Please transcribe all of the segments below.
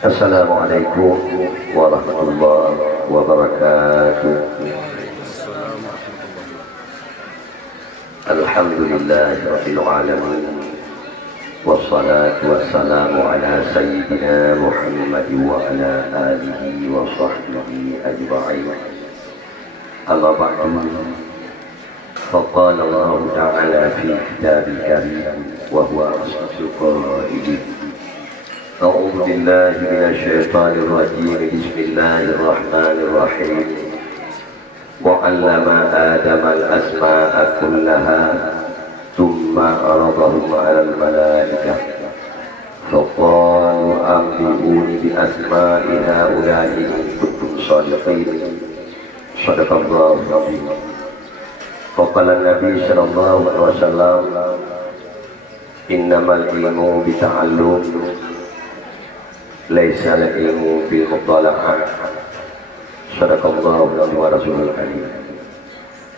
Assalamualaikum warahmatullahi wabarakatuh. Alhamdulillahirabbil alamin. Wassalatu wassalamu ala sayyidina Muhammad wa ala alihi wa sahbihi ajma'in. Amma ba'du. Faqala Allah ta'ala fi kitabil karim wa huwa asdaqul qa'ilin. أعوذ بالله من الشيطان الرجيم بسم الله الرحمن الرحيم وعلم آدم الأسماء كلها ثم عرضهم على الملائكة فقالوا أنبئوني بأسماء هؤلاء إن كنتم صادقين صدق الله العظيم. فقال النبي صلى الله عليه وسلم إنما العلم بتعلم laisa al-ilmu bil mutala'ah. Sadaqallahu wa rasulul karim.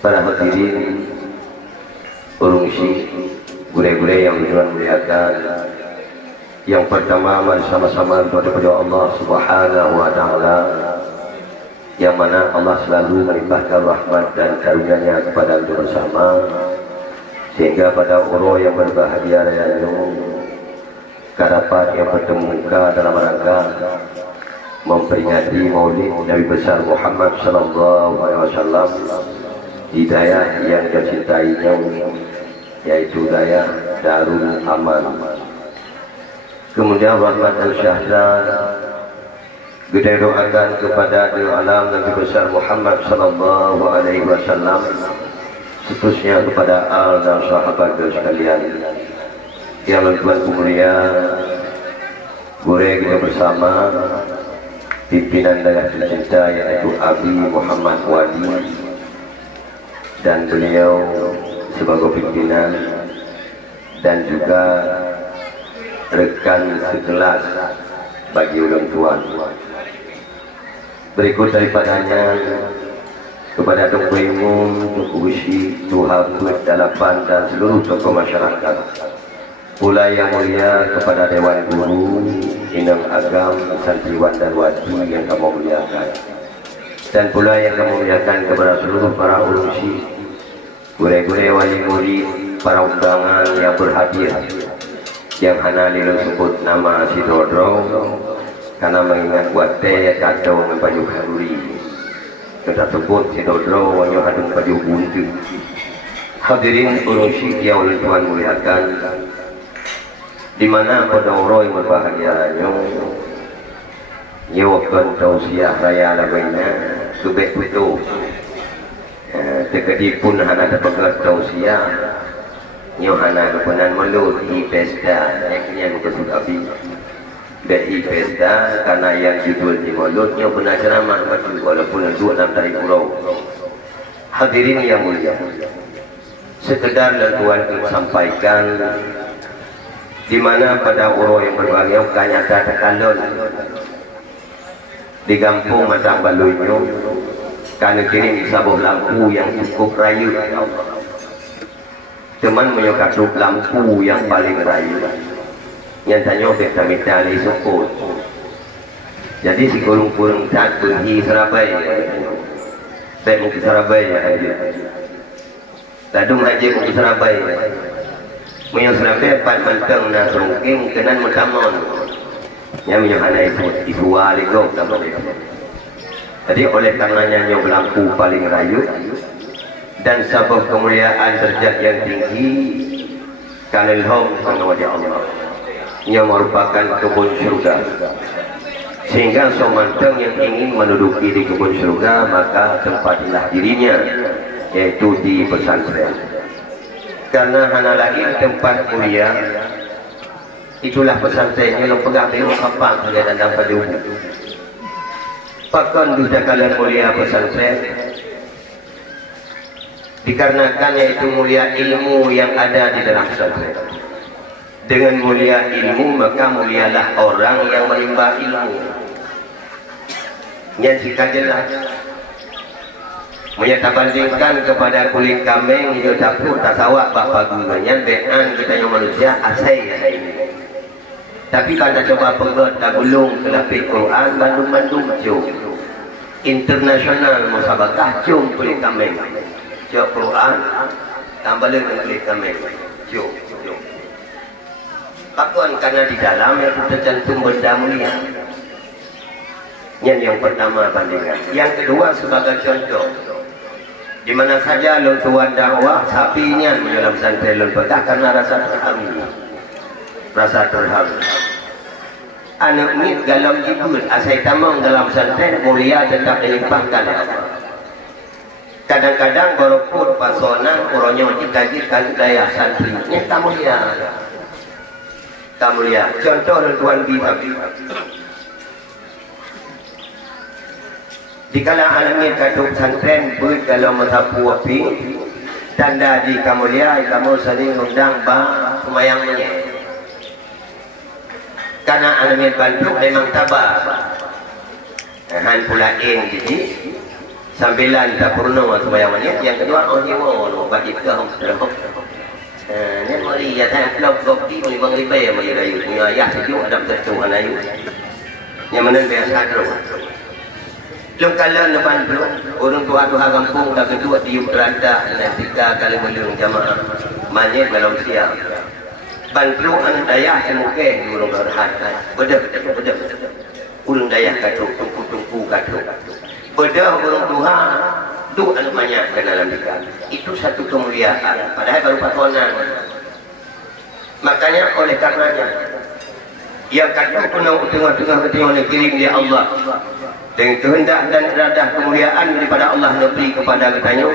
Para hadirin urungsi gure-gure yang dimuliakan, yang pertama mari sama-sama kepada Allah Subhanahu wa taala, yang mana Allah selalu melimpahkan rahmat dan karunia-Nya kepada kita bersama, sehingga pada orang yang berbahagia raya kadapat yang bertemuka dalam rangka memperingati maulid Nabi besar Muhammad sallallahu alaihi wasallam, hidayah yang dicintainya, yaitu daya Darul Aman. Kemudian rahmat dan syahdan kita doakan kepada Darul Alam Nabi besar Muhammad sallallahu alaihi wasallam, seterusnya kepada al dan sahabat sekalian. Yang lebih mulia, boleh kita bersama pimpinan daerah tercinta yaitu Abi Muhammad Wadi, dan beliau sebagai pimpinan dan juga rekan sekelas bagi ulun tuan. Berikut daripadanya kepada Tuan Imam, Tuan Usi, Tuhan, Dalapan dan seluruh tokoh masyarakat. Pula yang mulia kepada Dewan Guru, Inam Agam, Santriwan dan Wati yang kamu muliakan. Dan pula yang kamu muliakan kepada seluruh para urungsi, gure-gure wali murid, para undangan yang berhadir, yang hana lilun sebut nama si Dodro, karena mengingat wate kacau membaju haruri. Kita sebut si Dodro wanyo hadung baju buntu. Hadirin urungsi yang oleh Tuhan muliakan, di mana pada orang yang berbahagianya nyewakan tausiah raya lagunya subek itu tekadi pun hana dapat tausiah nyohana kepenan melut di pesta yang muka sudabi dari pesta karena yang judul di mulutnya benar ceramah walaupun dua enam dari pulau. Hadirin yang mulia, sekedar Tuhan sampaikan di mana pada orang yang berbahagia kanyata tekalon di kampung Matang Balunyo karena kini disabuh lampu yang cukup rayu. Teman menyokatup lampu yang paling rayu nyatanya kita minta alih support. Jadi si kurung-kurung tak pergi Surabaya, saya mau ke Surabaya ladung haji mau ke Surabaya menyusrapnya empat manteng dan serungking kenan mentamon yang menyuhana ibu waligok. Jadi oleh karenanya nyong lampu paling rayu dan sabab kemuliaan derajat yang tinggi kalilhom wajah Allah yang merupakan kebun surga, sehingga somanteng yang ingin menduduki di kebun surga maka tempatilah dirinya yaitu di pesantren. Karena hana lagi tempat mulia itulah pesantrennya yang pegang di kapal saja dan dapat diukur. Pakon duda kalian mulia pesantren dikarenakan yaitu mulia ilmu yang ada di dalam pesantren. Dengan mulia ilmu maka mulialah orang yang menimba ilmu. Yang jika jelas menyatakan kepada kulit kambing itu dapur tak sawak bapak gunanya bean kita yang manusia asai ini Tapi kalau coba pegot dah gulung kelapik Quran Bandung jom internasional musabakah jom kulit kameng jom Quran tambah lagi kulit kameng jom takkan karena di dalam itu tercantum benda mulia. Yang pertama bandingkan. Yang kedua sebagai contoh, di mana saja lo tuan dakwah sapinya dalam santai lo betah karena rasa terharu, anak ini dalam jibut asai tamang dalam santai mulia tetap dilimpahkan. Kadang-kadang golput pasona uronyo dikaji daya santrinya tak mulia. Kamu lihat contoh tuan bibi dikala alami kaduk santren buat kalau masapu api tanda di kamu lihat kamu sering undang bah semayangnya karena alami bantu memang tabah han pulain jadi sambilan tak purno semayangnya yang kedua onimo bagi ke nên mà đi thay lộc gọc đi mình bằng đi bè mà giờ đây người ya sẽ chịu đập thật chủ anh ấy nhưng mà nên bè sai rồi lúc kalian depan belum orang tua kampung dah kedua di beranda dan 3 kali belum jamaah manyet dalam siap bantu anak daya semuke orang berhat bedah orang daya kaduk tungku kaduk bedah orang tua itu anak banyak ke dalam nikah. Itu satu kemuliaan. Padahal baru patonan. Makanya oleh karenanya yang kadang penuh tengah-tengah kirim dia Allah dengan kehendak dan iradah kemuliaan daripada Allah Nabi kepada katanya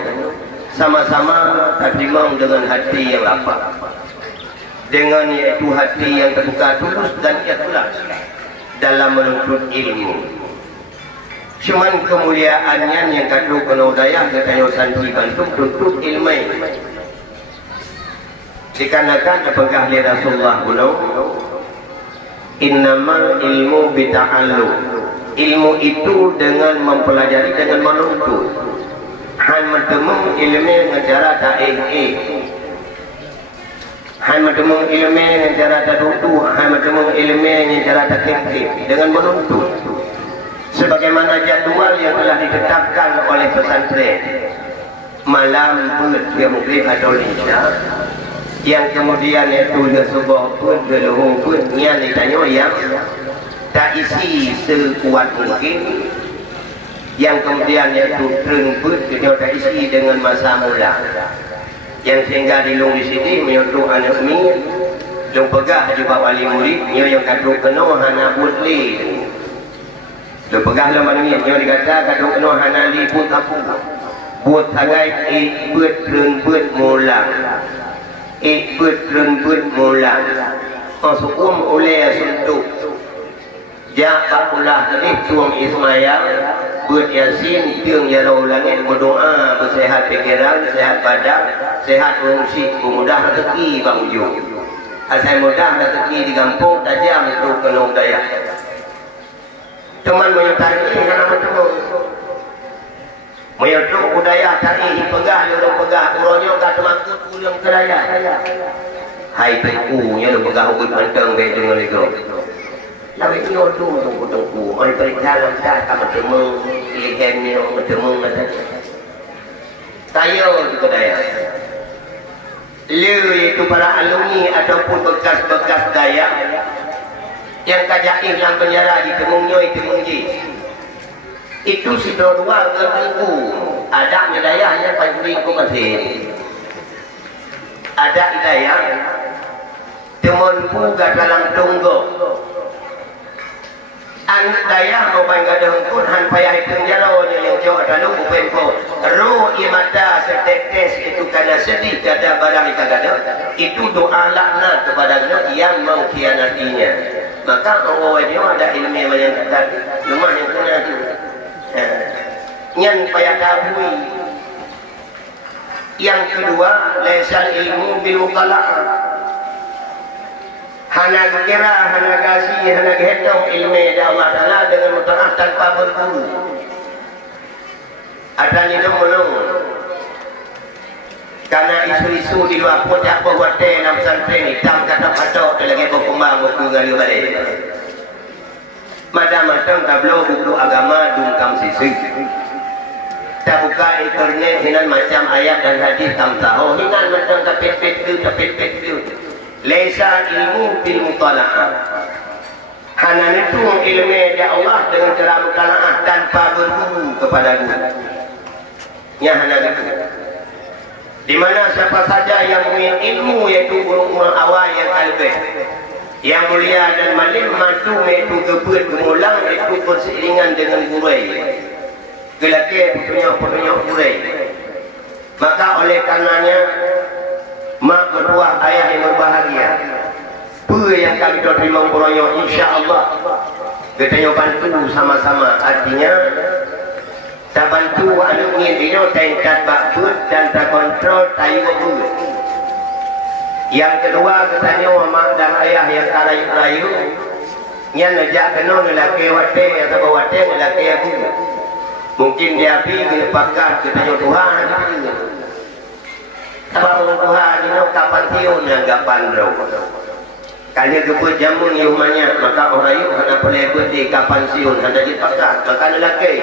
sama-sama terima dengan hati yang lapar, dengan yaitu hati yang terbuka tulus dan ikhlas dalam menuntut ilmu. Cuman kemuliaannya yang kadang penuh daya katanya santri bantu tutup ilmu. Dikarenakan apakah li Rasulullah beliau innamal ilmu bita'allum. Ilmu itu dengan mempelajari, dengan menuntut. Han bertemu ilmu dengan cara ta'ih. Han bertemu ilmu dengan cara ta'dudu. Han bertemu ilmu dengan cara ta'kifif. Dengan menuntut. Sebagaimana jadwal yang telah ditetapkan oleh pesantren malam yang mungkin atau isya yang kemudian itu dia sebuah pun geluhung pun yang ditanya yang tak isi sekuat mungkin yang kemudian itu tereng pun dia tak isi dengan masa mula yang sehingga dilung di sini menyuruh anak ini yang pegah di bawah wali murid yang kadang kena hana butli dia pegah lah mana ni yang dikata kadang kena hana li pun kampung buat sangai buat buat mulang buat mulang masuk oleh suntuk jabak ulah tadi suang Ismail buat Yasin tiang yarau langit berdoa bersehat pikiran sehat badan sehat fungsi mudah rezeki bang ujung asal mudah rezeki di kampung tajam itu kenong daya teman menyertai nama teman menyertai budaya tadi pegah lu pegah uronyo kat mangkut ulang keraya hai peku nya lu pegah ubut menteng be dengan itu lawe nyo tu tunggu oi periksa lamsa sama temu lihennya bertemu kata tayo di kedaya lu itu para alumni ataupun bekas-bekas daya yang kajain dalam penjara di Temungnyoi, Temungji itu sudah 2 minggu ada hidayahnya paling minggu masih ada hidayah temanku gak dalam tunggu anak daya mau bangga dengan Tuhan payah penjara yang jauh dalam upempo roh imata setetes itu karena sedih kada barang kagada itu doa laknat kepadanya yang mengkhianatinya maka orang dia ada ilmu yang tadi lemah yang punya itu nyan payah tabui yang kedua lesal ilmu bil muqalah hana kira hana kasih hana hitung ilmu Allah Taala dengan mutaah tanpa berguru ada ni menung Karena isu-isu di luar pojak berwate dalam pesantren hitam kata patok lagi berkembang buku gali balik. Macam-macam tablo buku agama dungkam sisi. Tak buka internet hinan macam ayat dan hadis tam tahu hinan macam tapet-pet tu. Laisa ilmu bil mutalaah. Hanan itu ilmu dari Allah dengan cara mutalaah tanpa berguru kepada guru. Ya hanan itu. Di mana siapa saja yang memiliki ilmu yaitu orang awal yang albeh yang mulia dan malim matu itu gebut gemulang itu berseiringan dengan burai gelake petunjuk burai. Maka oleh karenanya mak berbuah ayah yang berbahagia apa yang kami terima beronyok insya-Allah kita bantu sama-sama artinya tak bantu anak ini tingkat bakut dan tak kontrol tayu bulu. Yang kedua katanya mak dan ayah yang karayu-karayu yang najak kena lelaki wate atau wate lelaki abu. Mungkin dia pergi pakat katanya Tuhan. Kalau Tuhan ini kapan tiun yang kapan roh. Kali kebut jamun rumahnya maka orang itu hendak boleh berdi kapan siun hendak dipakat maka lelaki.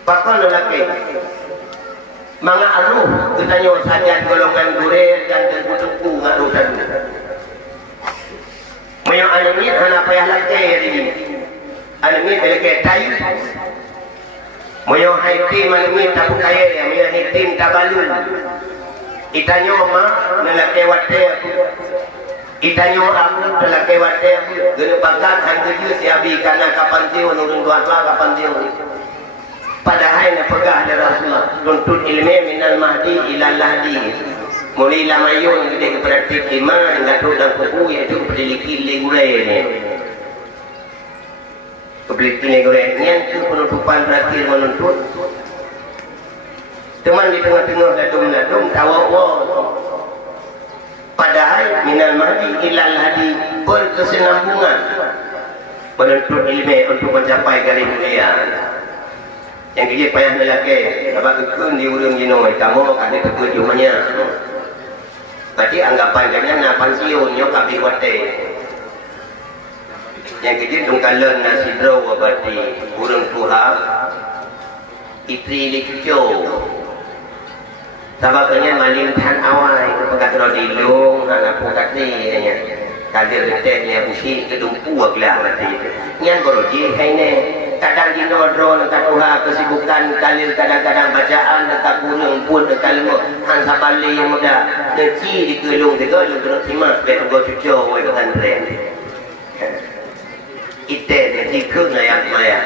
Pakal lelaki mga aruh katanya saja golongan gurel dan terbutuku ngaruh tadi mayo anangit hana payah laki ini anangit lelaki tayu mayo haiti manangit tapu kaya mayo hitim tabalu itanyo ma lelaki wate itanyo aku lelaki wate gena pakat hangga dia siabi karena kapan tiun urun dua-dua kapan tiun. Padahal yang pegah dari Rasulullah tuntut ilmu minal mahdi ilal lahdi mulai lamayun kita praktik iman ngatur dan kubu iaitu berdiliki legure ini berdiliki legure ini itu penutupan terakhir menuntut teman di tengah-tengah ladung-ladung tawa-tawa padahal minal mahdi ilal lahdi berkesinambungan menuntut ilmu untuk mencapai garis mulia. Yang kecil payah lelaki sebab kekun di urung jinoi kamu ada kekun jumanya berarti anggapan kami nak pensiun nyokap di wate yang kecil tungkalan nasi draw berarti urung tuha itri likjo sebab kanya malim tan awal pekat rodilung anak pekat ni kadir retek ni usi kedung puak lah berarti nyan boroji hai ne kadang dinodro dekat Tuhan kesibukan kalil kadang-kadang bacaan dekat gunung pun dekat lima han sabali yang muda deci di kelung juga lu kena simak supaya tunggu cucu woi ke pesantren ite deci ke na yang maya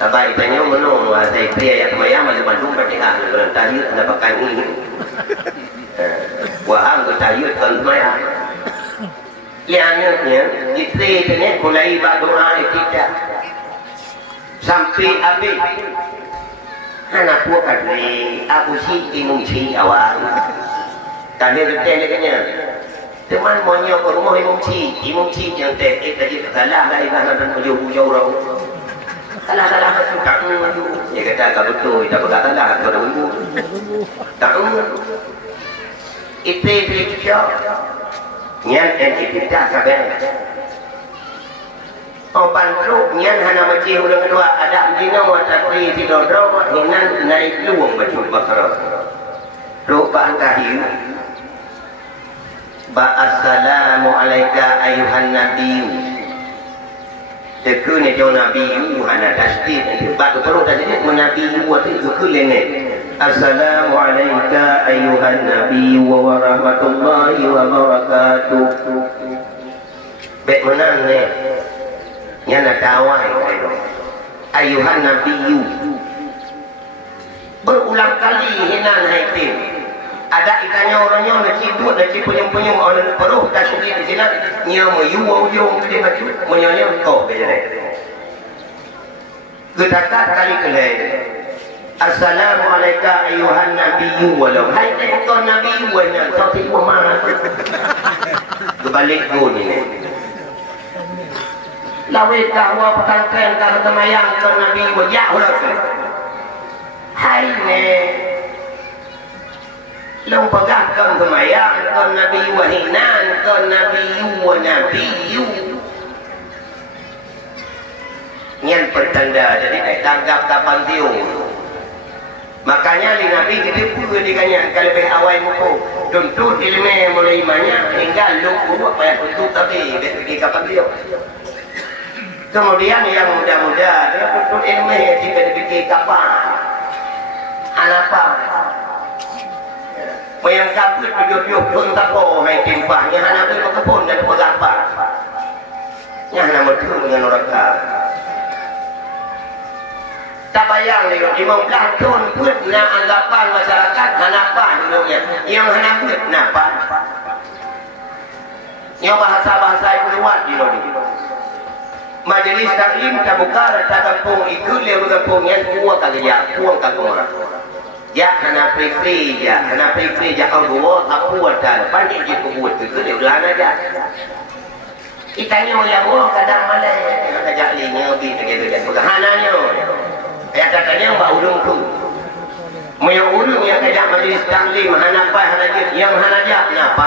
tabai banyak menung asai pria yang maya malu mandu Fatihah dengan tahiyud ada pakai ini wahang ke tahiyud kan maya yang ite ini mulai berdoa tidak sampai habis anak buah kadri aku si imung si awal tadi kita teman maunya ke rumah imung si yang tadi kalah lah ibarat dan ujung-ujung orang kalah tak dia kata agak betul tak berkata lah kepada ibu tak itu dia yang kita kabel opan truk nyan hana maci ulang kedua ada dina wa takri di dodro hinan naik luang baju bakar truk ba angkahi ba assalamu alayka ayuhan nabiy dekune jo nabi hana tasdid ba perlu tadi menabi wa itu kulene assalamu alayka ayuhan nabiy wa rahmatullahi wa barakatuh bet menang ne yang nak awal ayuhan nabiyyu berulang kali hinan haitim ada ikannya orangnya nak cibut nak cipunyum-punyum orang peruh tak sulit di sini nya mayu ujung dia maju menyonya kau bejane gedaka kali kele assalamu alayka ayuhan nabiyyu walau hai kau nabi wa nak kau tipu mana kebalik go ni lawe kahwa petangkan kalau temayang ke Nabi wajah ulah hai ne Long pegang kon semayang, kon Nabi wahinan, kon Nabi wa Nabi yu. Nyan pertanda jadi tanggap kapan tiu. Makanya li Nabi kita pun dikanya kalau lebih awal muka tuntut ilmu mulai imannya hingga lu apa yang tuntut tapi di kapan tiu. Kemudian yang muda-muda dia tuntut ilmu jika dipikir kapan anapa yang kabut tujuh pun tak kau hai timpahnya anak itu kebun dan berapa yang nama tu dengan orang kaya tak bayang ni imam tahun pun na anggapan masyarakat kenapa hidupnya yang kenapa kenapa yang bahasa-bahasa yang keluar di luar majlis taklim terbuka tak kampung itu dia kampung yang kuat kagak kuat kagak ya kena free ya kena free ya kau dua aku ada pandai je buat itu dia ulang aja kita ni yang gua kadang malah kerja linya bi begitu dan pegahanannya ya katanya mbak ulung tu mau ulung yang kerja majlis taklim hanapa hanaja yang hanaja kenapa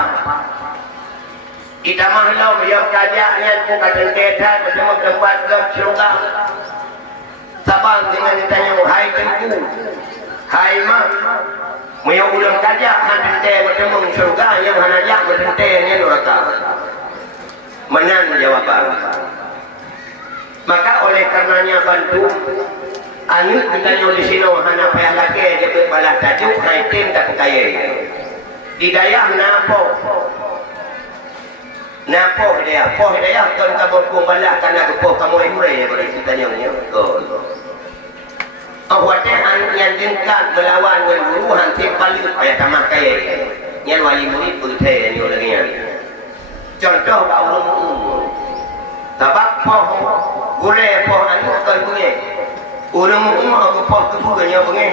kita mahlau yang kajiannya pun kata kedah bersama tempat ke syurga sabang dengan ditanya hai tengku hai mak mau ulang kajak hantar bertemu syurga yang hanajak bertentenya neraka menang jawaban maka oleh karenanya bantu anu ditanya di sini hana payah lagi dia balas tajuk hai tim tak kaya di dayah Napoh dia kan kamu kumbalah karena kepoh kamu imre pada ceritanya ni. Awatnya yang jengkat melawan dengan guru hanti paling payah tamah kaya. Yang wali murid bertanya ni orangnya. Contoh kau sebab poh gule poh anu kan bunyi. Orang aku poh kebukannya bunyi.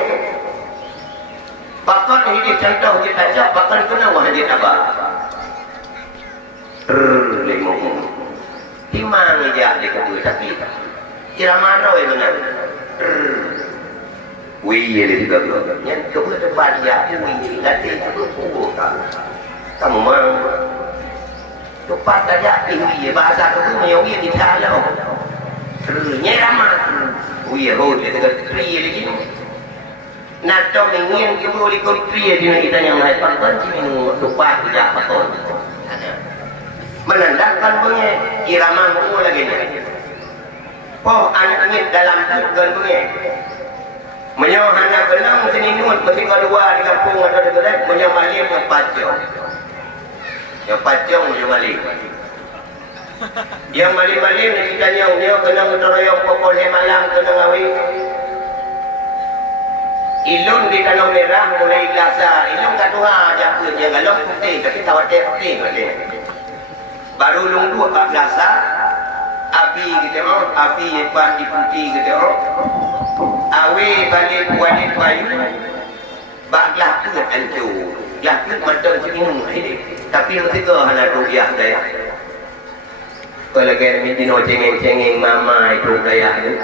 Bahkan ini contoh kita cak bahkan kena wahdi apa? Lemong timang aja di kedua tapi irama roy benar wih ini juga yang kedua tempat ya wih nanti itu kamu mau tempat aja wih bahasa itu menyugi di dalam nyerama wih hod itu tri lagi nato ingin kita ikut tri di kita yang lain pantun cuma tempat aja pantun menandakan bunyi irama mu lagi ni. Oh anak ni dalam tujuan bunyi. Menyohana benang sini nun mesti keluar di kampung atau di kedai menyamalim yang pacong. Yang pacong menyamalim. Yang malim-malim ni kita nyong dia kena ngeroyong pokok malam kena ngawi. Ilun di tanah merah mulai lasa. Ilun katuha aja pun dia galong putih tapi tawat putih boleh. Baru lunggu 14 api gitu api yepan di putih gitu awe balik wanit bayu baklah pun hancur lah pun macam minum ini tapi ketika hana rupiah daya kalau kaya minta cengeng-cengeng mama itu daya itu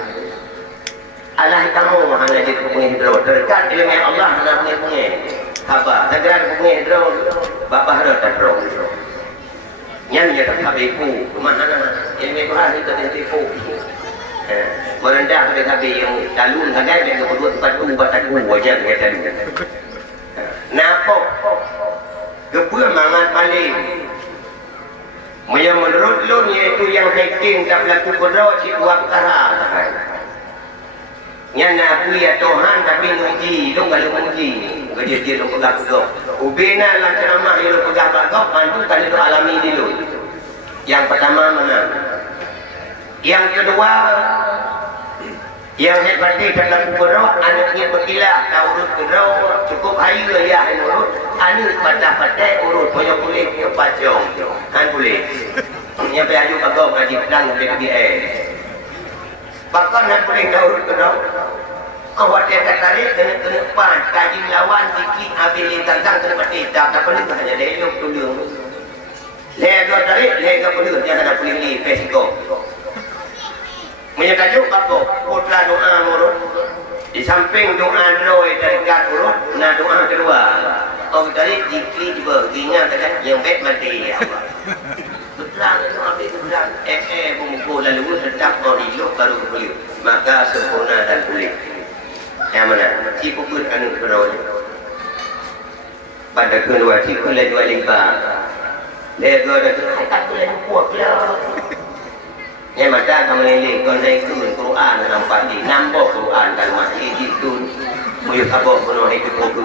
Allah kamu hana jadi pengen hidro terdekat ilmu Allah hana pengen apa segera pengen hidro bapak harus hidro nyanyi tak habiku mana yang merah itu yang tipu merendah dari habis yang dalun kadang yang kedua tempat tu batak wajah kata dia napa kepul mangat maling yang menurut lu iaitu yang hacking tak berlaku berdoa si buat perkara yang nak ya Tuhan tapi nguji lu enggak lu nguji dia lu pegang ubina dalam ceramah yang lu pegang bagok mantu kan itu alami dulu yang pertama menang yang kedua yang hebatnya dalam berdoa anaknya berkilah tak urut berdoa cukup hari ya urut anak patah-patah urut banyak boleh pacong kan boleh yang beraju bagok ngaji pedang BBM bahkan nak boleh urut berdoa awak dia tertarik dengan kedepan kaji lawan sikit ambil tentang seperti tak perlu hanya lelok dulu lelok tarik lelok perlu dia ada boleh ni pesiko menyatajuk apa putra doa urut di samping doa roy dari kat urut nah doa kedua Kau tadi dikli juga ingat kan yang bet mati apa. Berang itu habis berang. Bumbu lalu sedap kau hidup baru beli. Maka sempurna dan pulih. Yang mana? Si puput anu kerana. Pada kedua si kulai dua limbah. Lega dah tu tak boleh buat lah. Yang macam kamu ini kau saya turun Quran nampak di nampak Quran dan masih itu. Muyuk apa penuh itu buku.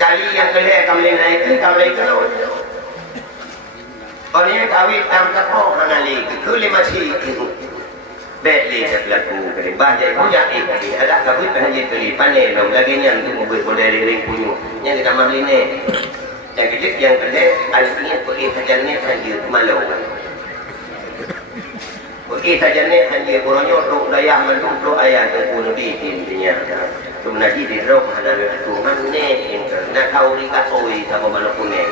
Kali yang kelihatan kamu naik itu kamu itu. Kalau yang kawin tam takok hangali itu lima si. Bedli sebelaku kali baca punya ini ada kawin penjadi kali panen dong lagi yang tu mobil modern ring punya yang kita mahu ini yang kecil yang kedua asalnya pergi sajanya saja malu pergi sajanya saja kurangnya rok daya mandung rok ayah tu pun di intinya sebenarnya di rok ada Tuhan ni nak tahu ni kat oi sama mana pun ni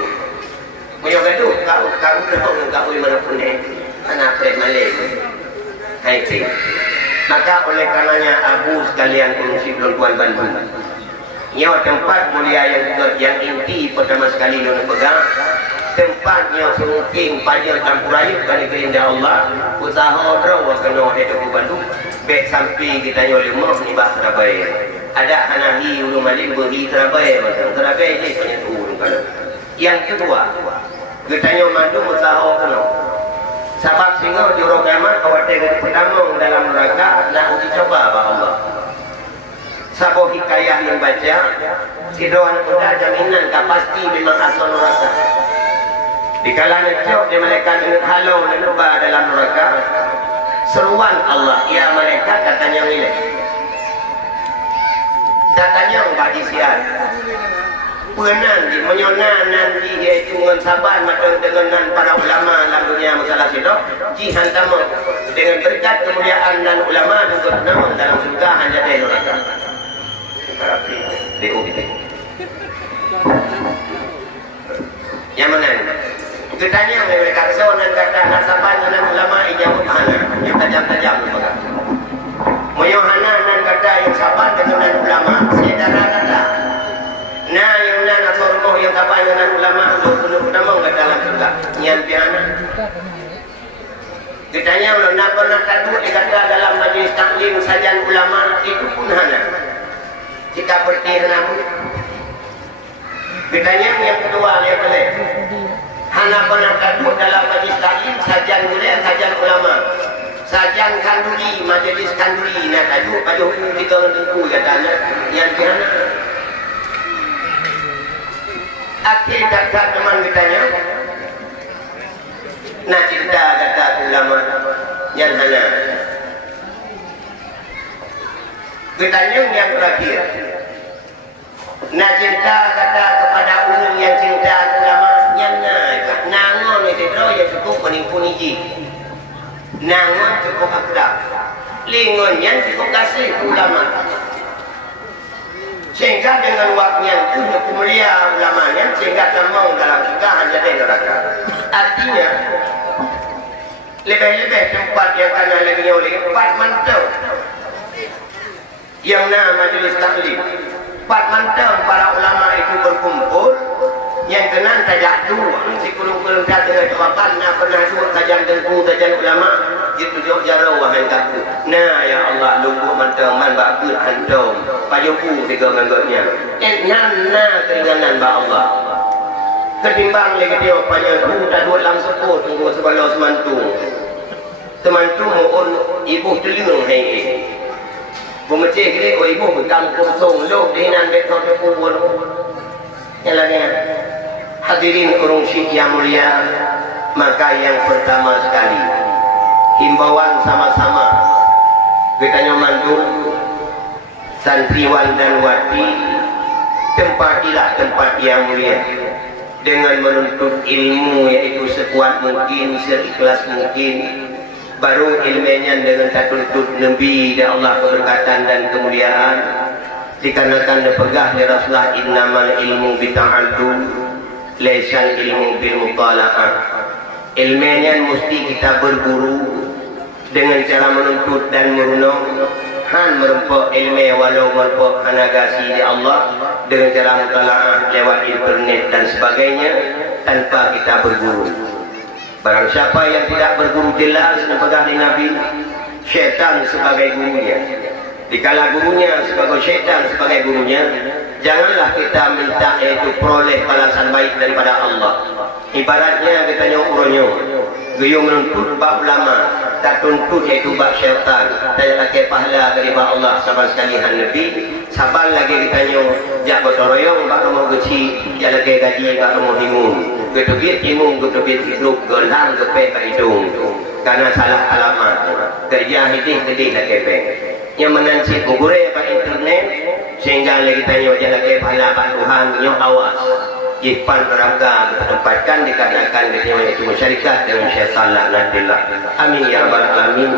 punya gaduh kau oi mana pun ni anak pret Malay hai sih. Maka oleh karenanya Abu sekalian fungsi perempuan Bandung. Ia tempat mulia yang inti pertama sekali yang pegang. Tempatnya semungkin pada campur air bagi keindah Allah. Usaha orang kena hidup di Bandung. Baik sampai kita oleh rumah ni bah Surabaya. Ada hanahi ulum alim beri Surabaya macam Surabaya ni punya turun kalau. Yang kedua, kita Bandung usaha kena. Sebab sehingga juruk kiamat khawatir pertama dalam neraka nak uji coba apa Allah. Sabah hikayah yang baca sidoan udah jaminan tak pasti memang asal neraka. Di kalangan itu dia malaikat dengan halau dan ubah dalam neraka seruan Allah ya malaikat katanya milik. Katanya bagi siat. Penan di menyonan nanti iaitu dengan sabar macam dengan para ulama dalam dunia masalah sidok jihan tamu dengan berkat kemuliaan dan ulama juga nama dalam surga hanya dari neraka. Yang mana? Ketanya mereka soalan kata nasaban dengan ulama ijawab hana yang tajam-tajam juga. Moyohana nan kata yang sabar dengan ulama sedara kata. Nah yang nak sorgoh yang kapan dengan ulama untuk nama ke dalam surga yang piana. Kitanya ulama nak pernah kadu dikata dalam majlis taklim sajian ulama itu pun hana. Jika berkira kitanya yang kedua yang boleh. Hana pernah kadu dalam majlis taklim sajian mulia sajian ulama. Sajian kanduri majlis kanduri nak kadu pada hukum tiga tentu katanya yang piana. Akhir kata teman kitanya nak cinta kata ulama yang hana kitanya yang terakhir nak cinta kata kepada ulun yang cinta ulama yang nangon itu yang cukup menipu niji nangon cukup akrab lingon yang cukup kasih ulama sehingga dengan waktunya itu mulia ulamanya sehingga termong dalam surga hanya di neraka. Artinya lebih-lebih tempat yang kena lebih oleh empat mantau yang nama majlis taklim. Empat mantau para ulama itu berkumpul yang kenal tajak dua si kulung-kulung dengan jawaban nak pernah suruh kajian tengku kajian ulama itu jauh jauh wahai kaku. Nah ya Allah lugu mantau man bakul antum pajuku tiga manggotnya. Nana keringanan ba Allah. Ketimbang lagi dia pajuku dah dua lang sepuluh tunggu sebelah semantu. Semantu mohon ibu telur hei. Bumecik ni oh ibu bertang kosong lo dinan betul sepuluh. Yang lainnya hadirin urung syekh yang mulia, maka yang pertama sekali himbauan sama-sama kita nyomandu santriwan dan wati tempatilah tempat yang mulia dengan menuntut ilmu yaitu sekuat mungkin, seikhlas mungkin. Baru ilmunya dengan tuntut Nabi dan Allah keberkatan dan kemuliaan dikarenakan dipegah oleh Rasulullah innamal ilmu bita'allum laisan ilmu bil mutala'ah. Ilmunya mesti kita berguru dengan cara menuntut dan merenung Han merempok ilmu walau merempok anagasi di Allah dengan cara mutalaah lewat internet dan sebagainya tanpa kita berguru. Barang siapa yang tidak berguru jelas dan pegang di Nabi, syaitan sebagai gurunya. Dikala gurunya sebagai syaitan sebagai gurunya, janganlah kita minta yaitu peroleh balasan baik daripada Allah. Ibaratnya kita nyokronyo, guyung menuntut bak ulama, tak tuntut yaitu bak syaitan. Saya pakai pahala daripada Allah sabar sekali Nabi. Sabar lagi kita nyok, jak botoroyong bak mau geci, jak lagi gaji bak mau hingung. Getubit hingung, getubit hidup, gelang gepek ke hidung. Karena salah alamat. Kerja hidih sedih lagi pek. Yang menansi kubure pada internet sehingga lagi tanya wajah lagi pahala pak Tuhan yang awas Ipan neraka ditempatkan dikarenakan dia itu masyarakat dengan syaitan laknatullah. Amin ya rabbal alamin.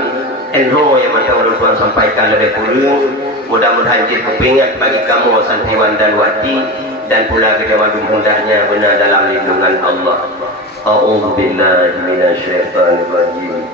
Enho yang mata Allah Tuhan sampaikan lebih dulu, mudah-mudahan jadi kepingat bagi kamu santriwan dan wati dan pula kedewan mudahnya benar dalam lindungan Allah. A'udzu billahi minasyaitonir rajim.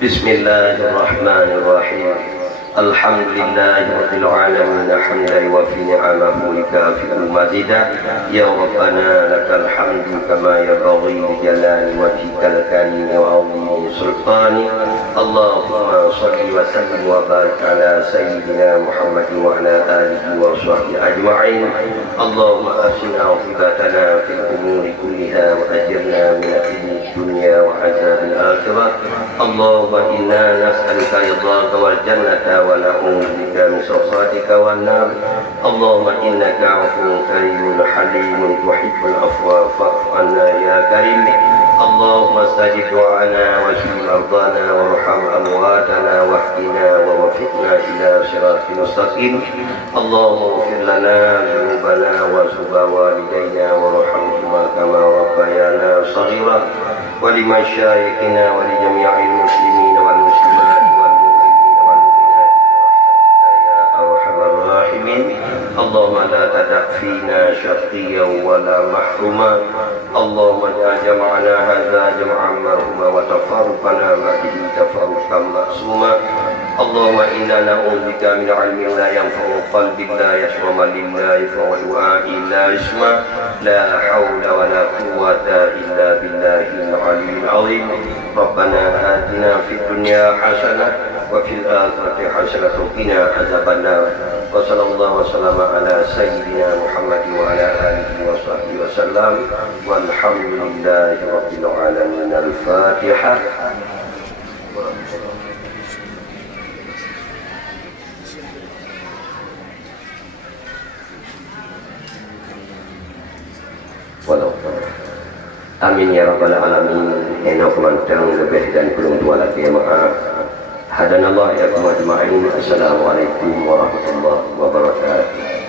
Bismillahirrahmanirrahim. Alhamdulillah rabbil alamin hamdan yuwaffi ni'amahu yukafi'u mazidah ya rabbana lakal hamdu kama yanbaghi li jalali wajhikal karim wa 'azimi sultani. Allahumma shalli wa sallim wa barik ala sayyidina Muhammad wa ala alihi wa sahbihi ajma'in. Allahumma ahsin 'aqibatana fil umuri kulliha wa ajirna min fitnati dunya wa 'adzabil akhirah. Allahumma inna nas'aluka ridhaka wal jannata ونعوذ بك من سخطك والنار. اللهم إنك عفو كريم حليم تحب العفو فاعف عنا يا كريم. اللهم استجب دعانا واشف مرضانا وارحم أمواتنا واهدنا ووفقنا إلى صراط مستقيم. اللهم اغفر لنا ذنوبنا وذنوب والدينا وارحمهما كما ربيانا صغيرا ولمشايخنا ولجميع المسلمين والمسلمات اللهم لا تدع فينا شقيا ولا محروما. اللهم لا جمعنا هذا جمعا مرحوما وتفرقنا بعده تفرقا معصوما. اللهم إنا نعوذ بك من علم لا ينفع قلب لا يسمع من لا ينفع دعاء لا يسمع. لا حول ولا قوة إلا بالله العلي العظيم. ربنا آتنا في الدنيا حسنة وفي الآخرة حسنة وقنا عذاب النار. وصلى الله وسلم على سيدنا محمد وعلى آله وصحبه وسلم والحمد لله رب العالمين. الفاتحة. Amin ya rabbal alamin. Enak mantang lebih dan belum dua lagi maaf. Hadanallah ya ajma'in. Assalamualaikum warahmatullahi wabarakatuh.